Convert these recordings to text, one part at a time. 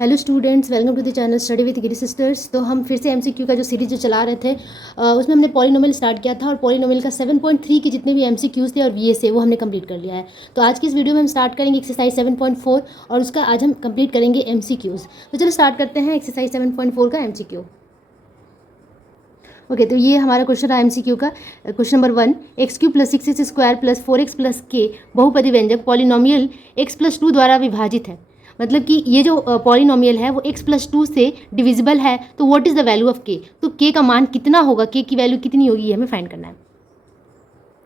Hello students, welcome to the channel study with Giri sisters. तो हम फिर से एमसीक्यू का जो सीरीज जो चला रहे थे उसमें हमने पॉलिनोमियल स्टार्ट किया था और पॉलिनोमियल का 7.3 के जितने भी एमसीक्यूज थे और वीएस थे वो हमने कंप्लीट कर लिया है। तो आज की इस वीडियो में हम स्टार्ट करेंगे एक्सरसाइज 7.4 और उसका आज हम कंप्लीट करेंगे एमसीक्यूज। तो चलो स्टार्ट करते हैं एक्सरसाइज 7.4 का एमसीक्यू। ओके, तो ये हमारा क्वेश्चन रहा एमसीक्यू का। Question number 1, x³ + 6x² + 4x + k बहुपदी व्यंजक पॉलिनोमियल x+2 द्वारा विभाजित है। मतलब कि ये जो पॉलिनोमियल है वो x+2 से डिविजिबल है। तो what is the value of k? तो k का मान कितना होगा, k की वैल्यू कितनी होगी, ये हमें फाइंड करना है।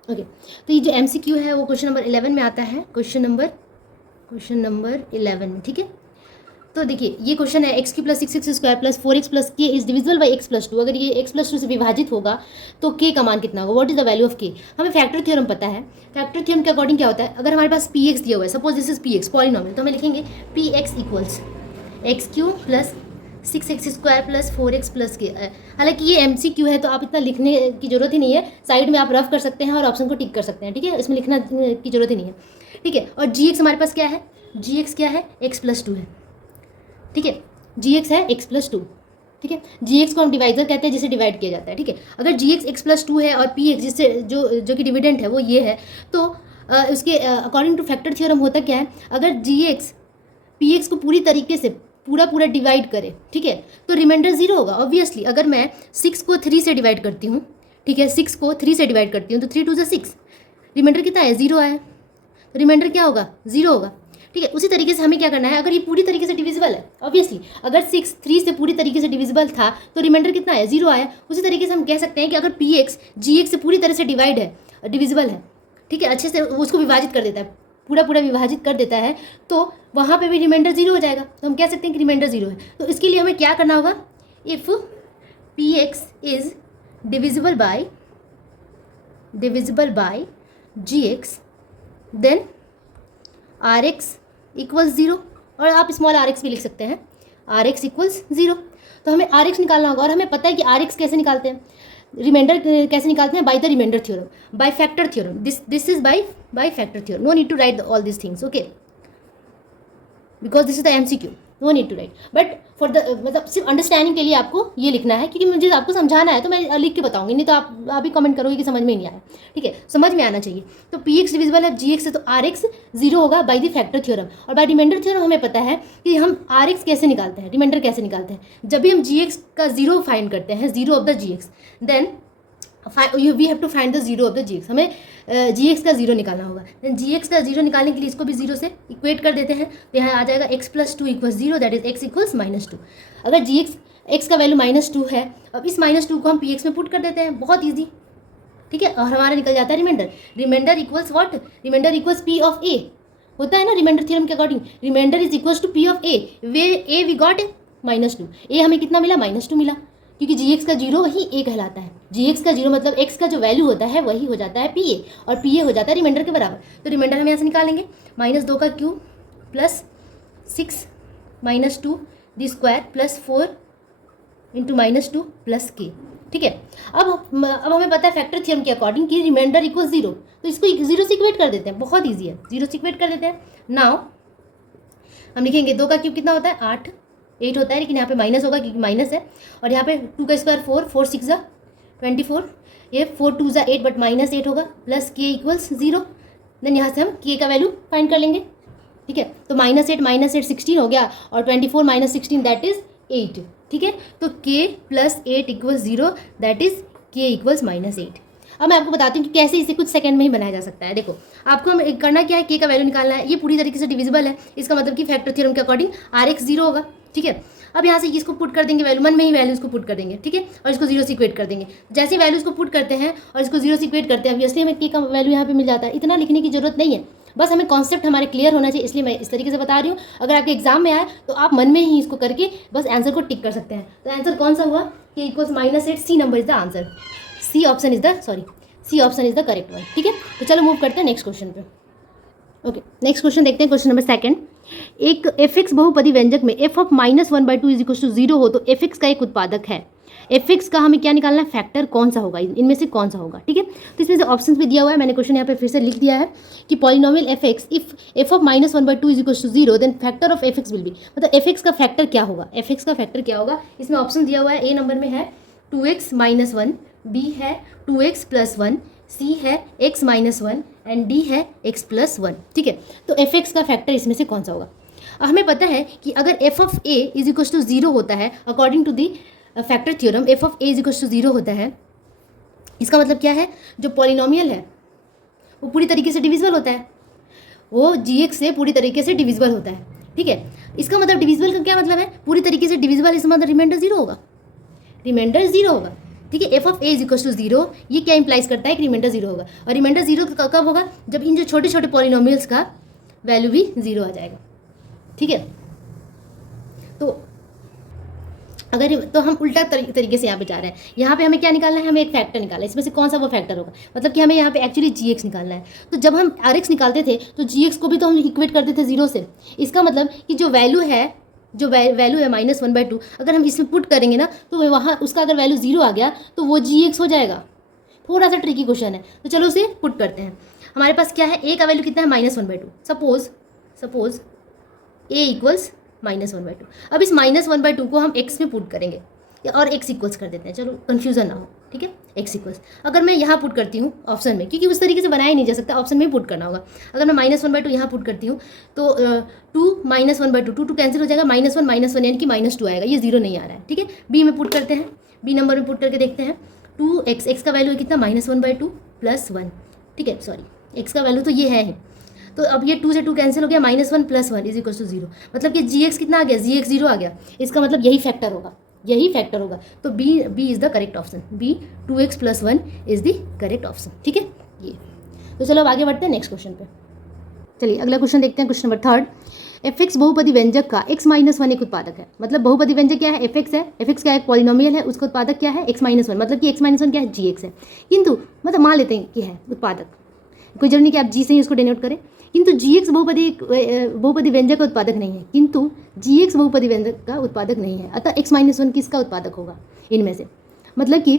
ओके, तो ये जो एमसीक्यू है वो क्वेश्चन नंबर 11 में आता है, क्वेश्चन नंबर 11 में। ठीक है, तो देखिए ये क्वेश्चन है x³ + 6x² + 4x + k is divisible by x+2। अगर ये x+2 से विभाजित होगा तो k का मान कितना होगा, what is the value of k? हमें फैक्टर थ्योरम पता है। फैक्टर थ्योरम के अकॉर्डिंग क्या होता है, अगर हमारे पास px दिया हुआ है, suppose this is px polynomial, तो हमें लिखेंगे px equals x³ + 6x² + 4x + k। हालांकि ये MCQ है तो आप इतना लिखने की जरूरत ही नहीं है, साइड में आप रफ कर सकते हैं और ऑप्शन को टिक कर सकते हैं। ठीक है, इसमें लिखना की जरूरत ही नहीं है। ठीक है, और gx हमारे पास क्या है, gx क्या है, x+2 है। ठीक है, gx है x+2। ठीक है, gx को हम डिवाइजर कहते हैं जिसे डिवाइड किया जाता है। ठीक है, अगर gx x+2 है और px जिससे जो कि डिविडेंट है वो ये है, तो उसके अकॉर्डिंग टू फैक्टर थ्योरम होता क्या है, अगर gx px को पूरी तरीके से पूरा डिवाइड करे, ठीक है, तो रिमाइंडर 0 होगा। ऑब्वियसली अगर मैं 6 को 3 से डिवाइड करती हूँ, ठीक है, 6 को 3 से डिवाइड करती हूँ तो 3 × 2 = 6, रिमाइंडर कितना है, 0 आया, तो रिमाइंडर क्या होगा, 0 होगा। ठीक है, उसी तरीके से हमें क्या करना है, अगर ये पूरी तरीके से डिविजिबल है, ऑब्वियसली अगर 6 3 से पूरी तरीके से डिविजिबल था तो रिमाइंडर कितना है, 0 आया। उसी तरीके से हम कह सकते हैं कि अगर px gx से पूरी तरह से डिवाइड है, डिविजिबल है, ठीक है, अच्छे से उसको विभाजित कर देता है, पूरा विभाजित कर देता है, तो वहाँ पे भी रिमाइंडर 0 हो जाएगा। तो हम कह सकते हैं कि रिमाइंडर 0 है। तो इसके लिए हमें क्या करना होगा, if px is divisible by gx then rx equals 0, और आप स्मॉल rx भी लिख सकते हैं, rx इक्वल्स 0। तो हमें rx निकालना होगा और हमें पता है कि rx कैसे निकालते हैं, रिमाइंडर कैसे निकालते हैं, by the remainder theorem, by factor theorem. This is by factor theorem. No need to write all this things, okay, because this is the MCQ, no need to write. But for the मतलब सिर्फ understanding के लिए आपको ये लिखना है, क्योंकि मुझे आपको समझाना है तो मैं लिख के बताऊंगी, नहीं तो आप भी कमेंट करोगे कि समझ में नहीं आया। ठीक है, समझ में आना चाहिए। तो px डिविजिबल है gx से, तो rx 0 होगा बाय द फैक्टर थ्योरम। और बाय रिमाइंडर थ्योरम हमें पता है कि हम rx कैसे निकालते हैं, रिमाइंडर कैसे निकालते हैं। जब भी हम gx का 0 फाइंड करते हैं, 0 of the gx, then we have to find the 0 of the gx। हमें gx का 0 निकालना होगा। gx का 0 निकालने के लिए इसको भी 0 से इक्वेट कर देते हैं, तो यहाँ आ जाएगा x+2 = 0, that is x equals -2। अगर x का वैल्यू -2 है, अब इस -2 को हम px में पुट कर देते हैं, बहुत ईजी। ठीक है, और हमारा निकल जाता है remainder equals what, remainder equals p of a होता है ना रिमाइंडर थ्योरम के according, remainder is equals to p of a, we a we got -2, a हमें कितना मिला, -2 मिला, क्योंकि gx का 0 वही a कहलाता है। gx का 0 मतलब x का जो वैल्यू होता है वही हो जाता है pa, और pa हो जाता है रिमाइंडर के बराबर। तो रिमाइंडर हम यहाँ से निकालेंगे, -2 का cube plus 6 -2 the square plus 4 into -2 plus k। ठीक है, अब हमें पता है फैक्टर थ्योरम के अकॉर्डिंग कि रिमाइंडर इक्वल 0, तो इसको 0 से इक्वेट कर देते हैं, बहुत ईजी है, 0 से इक्वेट कर देते हैं। नाउ हम लिखेंगे 2 का क्यूब कितना होता है, 8 होता है, लेकिन यहाँ पे माइनस होगा क्योंकि माइनस है, और यहाँ पे 2 का स्क्वायर 4 6 = 24, ये 4 2 = 8 बट -8 होगा, प्लस k इक्वल्स 0। देन यहाँ से हम k का वैल्यू फाइंड कर लेंगे। ठीक है, तो -8 16 हो गया, और 24 - 16 दैट इज 8। ठीक है, तो k + 8 = 0, that is k equals -8। अब मैं आपको बताती हूँ कि कैसे इसे कुछ सेकंड में ही बनाया जा सकता है। देखो, आपको हम करना क्या है, k का वैल्यू निकालना है, ये पूरी तरीके से डिविजिबल है, इसका मतलब कि फैक्टर थ्योरम के अकॉर्डिंग rx 0 होगा। ठीक है, अब यहाँ से इसको पुट कर देंगे, वैल्यू मन में ही वैल्यूज को पुट कर देंगे। ठीक है, और इसको 0 से इक्वेट कर देंगे। जैसे वैल्यूज को पुट करते हैं और इसको 0 से इक्वेट करते हैं, ऑब्वियसली हमें k का वैल्यू यहाँ पे मिल जाता है। इतना लिखने की जरूरत नहीं है, बस हमें कॉन्सेप्ट हमारे क्लियर होना चाहिए, इसलिए मैं इस तरीके से बता रही हूँ। अगर आपके एग्जाम में आए तो आप मन में ही इसको करके बस आंसर को टिक कर सकते हैं। तो आंसर कौन सा हुआ, k equals -8, C number is the answer, C option is the correct one. ठीक है, तो चलो मूव करते हैं नेक्स्ट क्वेश्चन पे। ओके, नेक्स्ट क्वेश्चन देखते हैं, क्वेश्चन नंबर 2। एक fx बहुपदी व्यंजक में f ऑफ -1/2 = 0 हो तो fx का एक उत्पादक है। एफ एक्स का हमें क्या निकालना है, फैक्टर कौन सा होगा, इनमें से कौन सा होगा, ठीक है। तो इसमें से ऑप्शन भी दिया हुआ है, मैंने क्वेश्चन यहाँ पे फिर से लिख दिया है कि polynomial f x if f of -1/2 is equal to 0 then factor of f x will be, मतलब एफ एक्स का फैक्टर क्या होगा, एफ एक्स का फैक्टर क्या होगा। इसमें ऑप्शन दिया हुआ है, ए नंबर में है 2x - 1, बी है 2x + 1, सी है x - 1 एंड डी है x + 1, ठीक है। तो एफ एक्स का फैक्टर इसमें से कौन सा होगा। हमें पता है कि अगर f of a is equal to 0 होता है according to the factor theorem, f of a is equal to 0 होता है, इसका मतलब क्या है, जो पॉलिनोमियल है वो पूरी तरीके से डिविजिबल होता है, वो जी से पूरी तरीके से डिविजिबल होता है, ठीक है। इसका मतलब डिविजिबल का क्या मतलब है, पूरी तरीके से डिविजिबल, इसका मतलब रिमाइंडर 0 होगा, रिमाइंडर 0 होगा, ठीक है। F of a is equal to 0, ये क्या इंप्लाइज करता है कि रिमाइंडर 0 होगा, और रिमाइंडर 0 कब होगा, जब इन जो छोटे छोटे पॉलिनोमियल्स का वैल्यू भी 0 आ जाएगा, ठीक है। तो अगर तो हम उल्टा तरीके से यहाँ पे जा रहे हैं, यहाँ पे हमें क्या निकालना है, हमें एक फैक्टर निकालना है, इसमें से कौन सा वो फैक्टर होगा, मतलब कि हमें यहाँ पे एक्चुअली जी निकालना है। तो जब हम आर निकालते थे तो जी को भी तो हम इक्वेट करते थे 0 से, इसका मतलब कि जो वैल्यू है -1/2, अगर हम इसमें पुट करेंगे ना तो वहाँ उसका अगर वैल्यू 0 आ गया तो वो जी हो जाएगा। थोड़ा सा ट्रिकी क्वेश्चन है, तो चलो उसे पुट करते हैं। हमारे पास क्या है, ए का वैल्यू कितना है, -1/2, सपोज ए इक्वल्स -1/2। अब इस -1/2 को हम x में पुट करेंगे और x इक्वल्स कर देते हैं, चलो कन्फ्यूज़न ना हो, ठीक है। x इक्वल्स अगर मैं यहाँ पुट करती हूँ ऑप्शन में, क्योंकि उस तरीके से बनाया ही नहीं जा सकता, ऑप्शन में ही पुट करना होगा। अगर मैं -1/2 यहाँ पुट करती हूँ तो 2 - 1/2 2 कैंसिल हो जाएगा, -1 यानी कि -2 आएगा, ये 0 नहीं आ रहा है, ठीक है। बी में पुट करते हैं, बी नंबर में पुट करके देखते हैं, 2x का वैल्यू है कितना, -1/2 + 1, ठीक है, सॉरी x का वैल्यू तो ये है ही। तो अब ये 2 से 2 कैंसिल हो गया, -1 + 1 इज इक्वल टू 0, मतलब कि जी कितना आ गया, जी 0 आ गया, इसका मतलब यही फैक्टर होगा, तो B is the correct option, B 2x + 1 is the correct option, ठीक है ये। तो चलो अब आगे बढ़ते हैं नेक्स्ट क्वेश्चन पे। चलिए अगला क्वेश्चन देखते हैं, क्वेश्चन नंबर 3। एफ एक्स बहुपदी व्यंजक का x - 1 एक उत्पादक है, मतलब बहुपदी व्यंजक क्या है, एफ एक्स है, एफ एक्स क्या एक पॉलिनोमियल है, उसका उत्पादक क्या है, x - 1, मतलब कि x - 1 क्या है, जी है, किंतु मतलब मान लेते हैं कि है उत्पादक, कोई जरूरी नहीं कि आप जी से ही उसको डिनोट करें, किंतु जी बहुपदी व्यंजक का उत्पादक नहीं है, किंतु जी बहुपदी व्यंजक का उत्पादक नहीं है, अतः x - 1 किसका उत्पादक होगा इनमें से, मतलब कि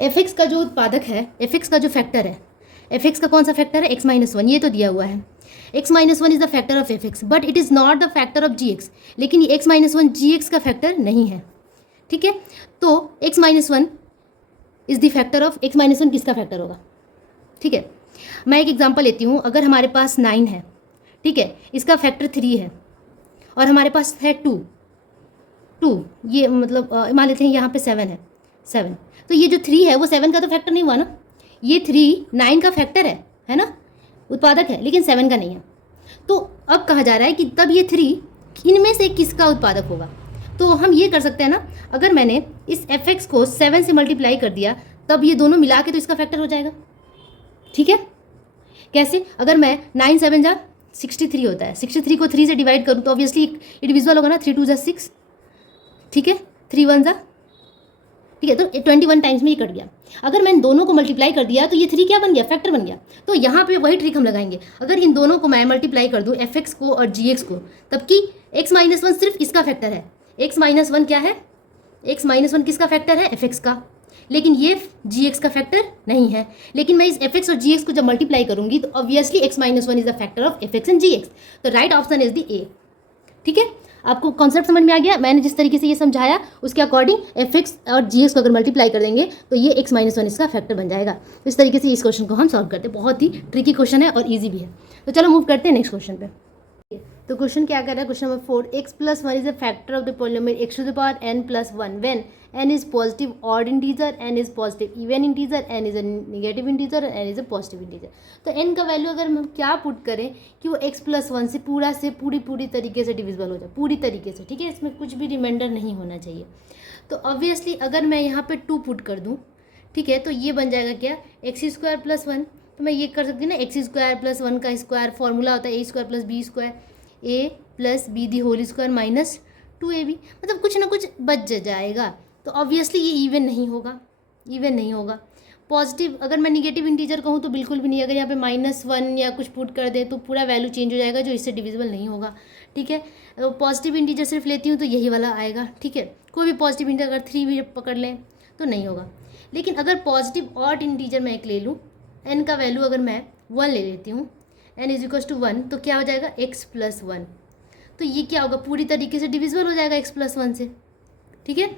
एफ एक्स का जो उत्पादक है, एफ एक्स का जो फैक्टर है, एफ एक्स का कौन सा फैक्टर है, x - 1, ये तो दिया हुआ है, x - 1 is the factor of f x but it is not the factor of g x, लेकिन ये x - 1 जी का फैक्टर नहीं है, ठीक है। तो x - 1 is the factor of, x - 1 किसका फैक्टर होगा, ठीक है। मैं एक एग्जांपल लेती हूँ, अगर हमारे पास 9 है, ठीक है, इसका फैक्टर 3 है, और हमारे पास है 2, ये मतलब मान लेते हैं यहाँ पे 7 है, 7, तो ये जो 3 है वो 7 का तो फैक्टर नहीं हुआ ना, ये 3 9 का फैक्टर है ना, उत्पादक है, लेकिन 7 का नहीं है। तो अब कहा जा रहा है कि तब ये 3 इनमें से किसका उत्पादक होगा। तो हम ये कर सकते हैं ना, अगर मैंने इस एफ एक्स को 7 से मल्टीप्लाई कर दिया तब ये दोनों मिला के तो इसका फैक्टर हो जाएगा, ठीक है। कैसे, अगर मैं 9 7 जा 63 होता है, 63 को 3 से डिवाइड करूँ तो ऑब्वियसली ये डिविजिबल होगा ना, 3 2 जा 6, ठीक है, 3 1 जा, ठीक है, तो 21 टाइम्स में ये कट गया। अगर मैंने दोनों को मल्टीप्लाई कर दिया तो ये 3 क्या बन गया, फैक्टर बन गया। तो यहाँ पे वही ट्रिक हम लगाएंगे, अगर इन दोनों को मैं मल्टीप्लाई कर दूँ एफ एक्स को और जी एक्स को, तब कि x - 1 सिर्फ इसका फैक्टर है, x - 1 क्या है, x - 1 किसका फैक्टर है, एफ एक्स का, लेकिन ये जी एक्स का फैक्टर नहीं है। लेकिन मैं इस एफ एक्स और जी एक्स को जब मल्टीप्लाई करूंगी तो obviously x - 1 is the factor of f x and g x, तो right option is the A, ठीक है। आपको कॉन्सेप्ट समझ में आ गया, मैंने जिस तरीके से ये समझाया उसके अकॉर्डिंग एफ एक्स और जी एक्स को अगर मल्टीप्लाई कर देंगे तो ये x - 1 इसका फैक्टर बन जाएगा। तो इस तरीके से इस क्वेश्चन को हम सॉल्व करते हैं, बहुत ही ट्रिकी क्वेश्चन है और ईजी भी है। तो चलो मूव करते हैं नेक्स्ट क्वेश्चन पे। तो क्वेश्चन क्या कर रहा है, question number 4, x + 1 is the factor of the polynomial x⁻n+1 when n is positive odd integer, n is positive even integer, n is a negative integer, n is a positive integer। तो n का value अगर हम क्या put करें कि वो x + 1 से पूरी तरीके से डिविजिबल हो जाए, पूरी तरीके से, ठीक है, इसमें कुछ भी रिमाइंडर नहीं होना चाहिए। तो ऑब्वियसली अगर मैं यहाँ पे 2 पुट कर दूँ, ठीक है, तो ये बन जाएगा क्या, x² + 1, तो मैं ये कर सकती हूँ ना, x² + 1 का स्क्वायर फॉर्मूला होता है a² + b², a + b the whole square minus 2ab, मतलब कुछ ना कुछ बच जाएगा। तो ऑब्वियसली ये इवन नहीं होगा। पॉजिटिव अगर मैं निगेटिव इंटीजर कहूँ तो बिल्कुल भी नहीं, अगर यहाँ पे -1 या कुछ पुट कर दें तो पूरा वैल्यू चेंज हो जाएगा जो इससे डिविजिबल नहीं होगा, ठीक है। तो पॉजिटिव इंटीजर सिर्फ लेती हूँ तो यही वाला आएगा, ठीक है। कोई भी पॉजिटिव इंटीजर अगर 3 भी पकड़ लें तो नहीं होगा। लेकिन अगर पॉजिटिव ऑड इंटीजर मैं एक ले लूँ, n का वैल्यू अगर मैं 1 ले लेती हूँ, n इज इक्वल टू 1, तो क्या हो जाएगा x प्लस 1। तो ये क्या होगा, पूरी तरीके से डिविजिबल हो जाएगा x प्लस 1 से, ठीक है।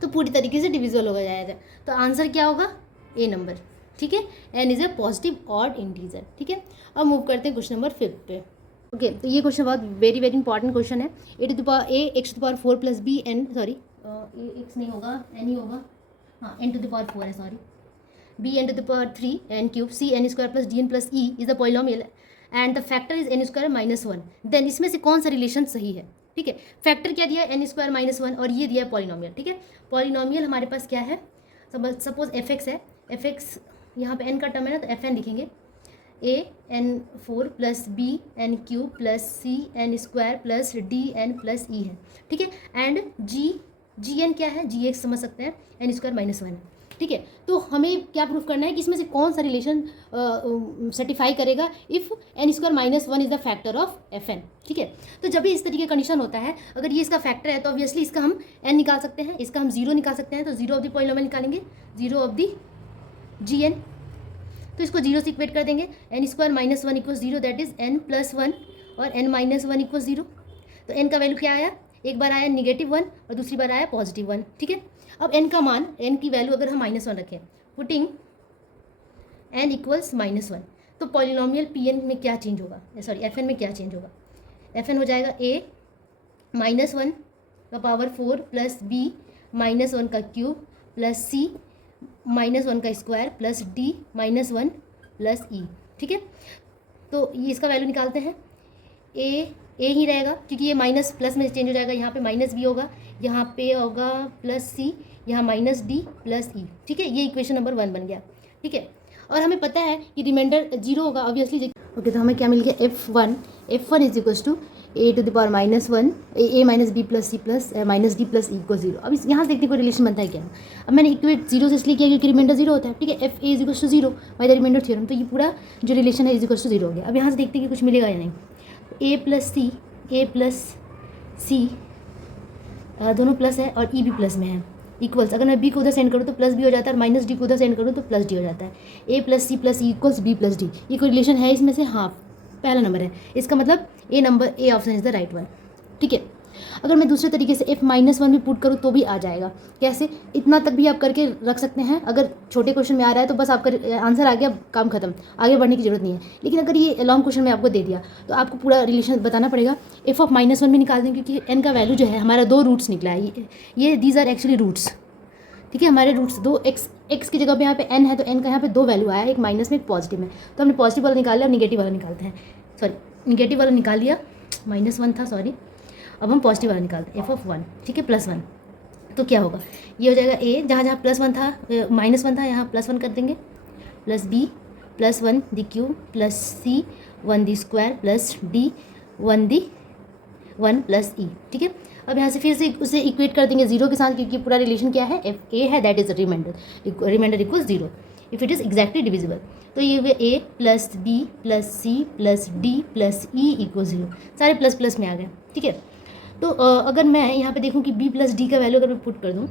तो पूरी तरीके से डिविजिबल हो जाएगा। तो आंसर क्या होगा, ए नंबर, ठीक है। n is a positive odd integer, ठीक है। अब मूव करते हैं क्वेश्चन नंबर 5 पे। ओके, तो ये क्वेश्चन बहुत वेरी वेरी इंपॉर्टेंट क्वेश्चन है। A to the power a x to the power 4 plus b n, sorry a x नहीं होगा, एन ही होगा, हाँ एन टू द पावर 4 है, sorry, b n to the power 3 n cube c n square plus d n plus e is the polynomial and the factor is n square minus 1। Then इसमें से कौन सा relation सही है, ठीक है। Factor क्या दिया है, एन स्क्वायर माइनस 1, और ये दिया है पॉलिनोमियल, ठीक है। पॉलिनोमियल हमारे पास क्या है, सपोज एफ एक्स है, एफ एक्स यहाँ पे एन का टर्म है ना, तो एफ एन लिखेंगे, a n 4 plus b n cube plus c n square plus d n plus e है, ठीक है। एंड जी एन क्या है, जी एक्स समझ सकते हैं, एन स्क्वायर माइनस 1, ठीक है। तो हमें क्या प्रूफ करना है कि इसमें से कौन सा रिलेशन सेटिफाई करेगा if n square minus 1 is the factor of f n, ठीक है। तो जब भी इस तरीके का कंडीशन होता है, अगर ये इसका फैक्टर है तो ऑब्वियसली इसका हम एन निकाल सकते हैं, इसका हम 0 निकाल सकते हैं, तो 0 ऑफ द पॉलिनोमियल निकालेंगे, 0 ऑफ द जी एन, तो इसको 0 से इक्वेट कर देंगे, n square minus 1 equal 0, that is n plus 1 और एन माइनस 1 इक्वल 0। तो एन का वैल्यू क्या आया, एक बार आया -1 और दूसरी बार आया +1, ठीक है। अब एन का मान, एन की वैल्यू अगर हम -1 रखें, पुटिंग एन इक्वल्स -1, तो पॉलिनोमियल पी एन में क्या चेंज होगा, सॉरी एफ एन में क्या चेंज होगा, एफ एन हो जाएगा ए -1 का पावर 4 प्लस बी -1 का क्यूब प्लस सी -1 का square plus D -1 plus e, ठीक है। तो ये इसका वैल्यू निकालते हैं, ए ही रहेगा क्योंकि ये माइनस प्लस में चेंज हो जाएगा, यहाँ पे माइनस बी होगा, यहाँ पे होगा प्लस सी, यहाँ माइनस डी प्लस ई, ठीक है। ये इक्वेशन नंबर 1 बन गया, ठीक है। और हमें पता है कि रिमाइंडर 0 होगा ऑब्वियसली। ओके, तो हमें क्या मिल गया, F1 is equals to a to the power -1 a minus b plus c plus minus d plus e equal 0। अब इस यहाँ से देखते कोई रिलेशन बनता है क्या। अब मैंने इक्वेट 0 से इसलिए किया क्योंकि रिमाइंडर 0 होता है, ठीक है। F a is equals to 0 by the remainder theorem, तो ये पूरा जो रिलेशन है इज इक्वल्स टू 0 हो गया। अब यहाँ से देखते हैं कि कुछ मिलेगा या नहीं। ए प्लस सी दोनों प्लस है और ई भी प्लस में है, इक्वल्स, अगर मैं बी को उधर सेंड करूँ तो प्लस बी हो जाता है, और माइनस डी को उधर सेंड करूँ तो प्लस डी हो जाता है। A plus c plus e equals b plus d, ये कोई रिलेशन है इसमें से, हाँ पहला नंबर है, इसका मतलब A option is the right one, ठीक है। अगर मैं दूसरे तरीके से F-1 भी पुट करूँ तो भी आ जाएगा, कैसे, इतना तक भी आप करके रख सकते हैं। अगर छोटे क्वेश्चन में आ रहा है तो बस आपका आंसर आ गया, काम खत्म, आगे बढ़ने की जरूरत नहीं है। लेकिन अगर ये लॉन्ग क्वेश्चन में आपको दे दिया तो आपको पूरा रिलेशन बताना पड़ेगा। F-1 भी निकाल दें क्योंकि n का वैल्यू जो है हमारा 2 रूट्स निकला है, ये दीज आर एक्चुअली रूट्स, ठीक है। हमारे रूट्स 2 x की जगह पे यहाँ पे n है, तो n का यहाँ पे 2 वैल्यू आया है, एक माइनस में एक पॉजिटिव में, तो हमने पॉजिटिव वाला निकाल लिया, निगेटिव वाला निकालते हैं, सॉरी निगेटिव वाला निकाल लिया, -1 था, सॉरी। अब हम पॉजिटिव वाला निकालते हैं, F(1), ठीक है, +1। तो क्या होगा, ये हो जाएगा a, जहाँ जहाँ +1 था -1 था, यहाँ +1 कर देंगे, प्लस b +1 दी क्यूब प्लस c 1 दी स्क्वायर प्लस d 1 दी 1 प्लस e, ठीक है। अब यहाँ से फिर से उसे इक्वेट कर देंगे 0 के साथ, क्योंकि पूरा रिलेशन क्या है, एफ ए है, that is remainder equals 0 if it is exactly divisible. तो ये a plus b plus c plus d plus e equal 0, सारे प्लस प्लस में आ गए, ठीक है। तो अगर मैं यहाँ पे देखूँ कि b प्लस डी का वैल्यू अगर मैं पुट कर दूँ,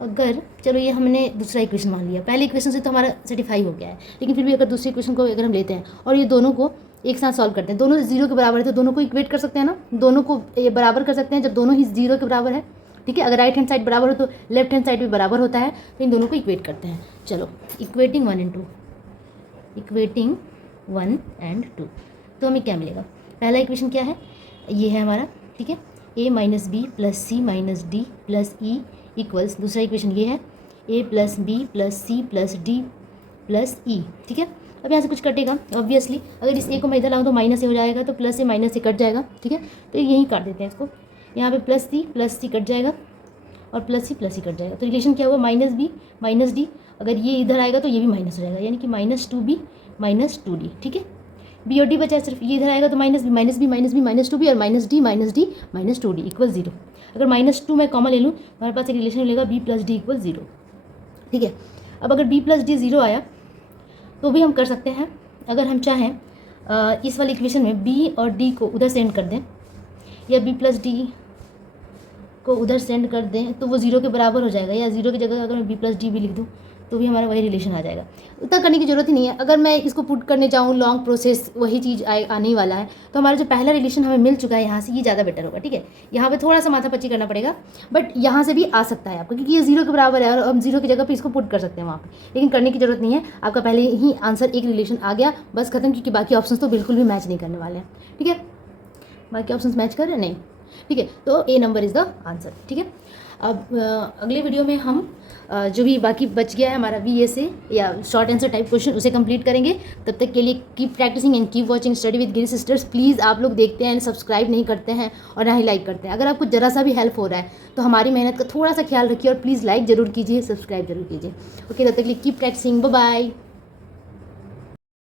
अगर चलो ये हमने दूसरा इक्वेशन मान लिया, पहले इक्वेशन से तो हमारा सेटिफाई हो गया है, लेकिन फिर भी अगर दूसरे इक्वेशन को अगर हम लेते हैं और ये दोनों को एक साथ सॉल्व करते हैं, दोनों 0 के बराबर है तो दोनों को इक्वेट कर सकते हैं ना, दोनों को ये बराबर कर सकते हैं जब दोनों ही 0 के बराबर है, ठीक है। अगर राइट हैंड साइड बराबर हो तो लेफ्ट हैंड साइड भी बराबर होता है, तो इन दोनों को इक्वेट करते हैं। चलो इक्वेटिंग 1 एंड 2, तो हमें क्या मिलेगा, पहला इक्वेशन क्या है, ये है हमारा, ठीक है, a minus b plus c minus d plus e equals, दूसरा इक्वेशन ये है a plus b plus c plus d plus e, ठीक है। अब यहाँ से कुछ कटेगा ऑब्वियसली, अगर इस a को मैं इधर लाऊँ तो माइनस से हो जाएगा, तो प्लस से माइनस से कट जाएगा, ठीक है। तो यहीं काट देते हैं इसको, यहाँ पे प्लस सी कट जाएगा और प्लस सी कट जाएगा, तो रिलेशन क्या होगा, माइनस बी माइनस डी, अगर ये इधर आएगा तो ये भी माइनस हो जाएगा, यानी कि -2b -2d, ठीक है। बी और डी बचा, सिर्फ ये इधर आएगा तो -2b और -2d इक्वल 0। अगर -2 मैं कॉमन ले लूँ हमारे पास एक रिलेशन मिलेगा b प्लस डी इक्वल 0, ठीक है। अब अगर b प्लस डी 0 आया तो भी हम कर सकते हैं, अगर हम चाहें इस वाले इक्वेशन में b और d को उधर सेंड कर दें या b प्लस डी को उधर सेंड कर दें तो वो 0 के बराबर हो जाएगा, या 0 की जगह अगर मैं b प्लस डी भी लिख दूँ तो भी हमारा वही रिलेशन आ जाएगा। उतना करने की ज़रूरत ही नहीं है। अगर मैं इसको पुट करने जाऊँ लॉन्ग प्रोसेस वही चीज़ आने ही वाला है, तो हमारा जो पहला रिलेशन हमें मिल चुका है यहाँ से, ये ज़्यादा बेटर होगा। ठीक है, यहाँ पे थोड़ा सा माथापच्ची करना पड़ेगा, बट यहाँ से भी आ सकता है आपको, क्योंकि ये 0 के बराबर है और हम 0 की जगह पे इसको पुट कर सकते हैं वहाँ पे, लेकिन करने की ज़रूरत नहीं है। आपका पहले ही आंसर एक रिलेशन आ गया, बस खत्म, क्योंकि बाकी ऑप्शन तो बिल्कुल भी मैच नहीं करने वाले हैं। ठीक है, बाकी ऑप्शन मैच कर रहे हैं नहीं। ठीक है, तो ए नंबर इज़ द आंसर। ठीक है, अब अगले वीडियो में हम जो भी बाकी बच गया है हमारा VSA या शॉर्ट आंसर टाइप क्वेश्चन उसे कंप्लीट करेंगे। तब तक के लिए keep practising and keep watching study with Giri sisters. Please आप लोग देखते हैं, सब्सक्राइब नहीं करते हैं और ना ही लाइक करते हैं। अगर आपको ज़रा सा भी हेल्प हो रहा है तो हमारी मेहनत का थोड़ा सा ख्याल रखिए और प्लीज़ लाइक ज़रूर कीजिए, सब्सक्राइब जरूर कीजिए। ओके, तब तक के लिए कीप प्रैक्टिसिंग, बाय बाय।